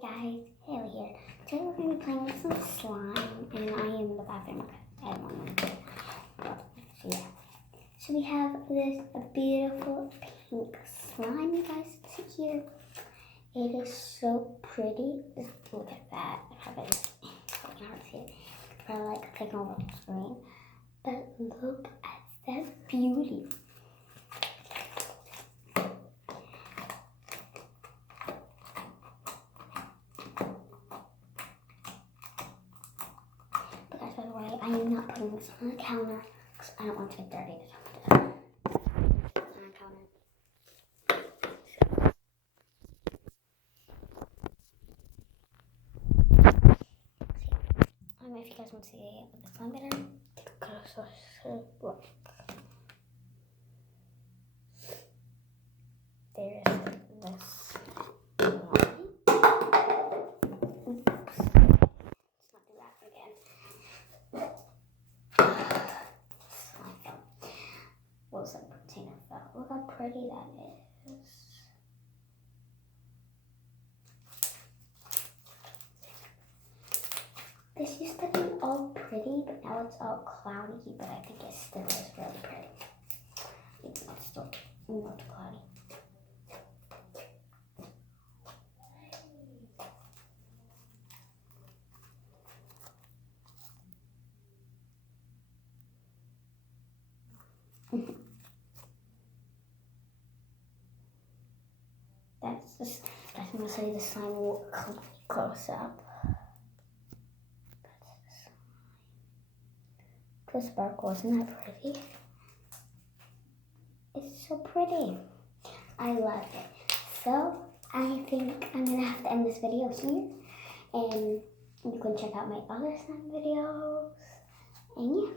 guys, Haley here. Today we're going to be playing with some slime, and I am in the bathroom because I don't want to. So yeah. So we have this beautiful pink slime, you guys see here. It is so pretty. Just look at that. Probably hard to see it. Probably like taking over the screen. But look at that beauty. By the way, I am not putting this on the counter because I don't want to get dirty. So I'm put it on the counter. I don't know if you guys want to see the slime better. Take a closer look. There's this. Oops. Let's not do that again. Slime fell. What was that container fell? Look how pretty that is. This used to be all pretty, but now it's all cloudy, but I think it still is really pretty. Even though it's still not cloudy. I'm going to show you the slime close up. That's the slime. The sparkle, isn't that pretty? It's so pretty. I love it. So, I think I'm going to have to end this video here. And you can check out my other slime videos. And yeah.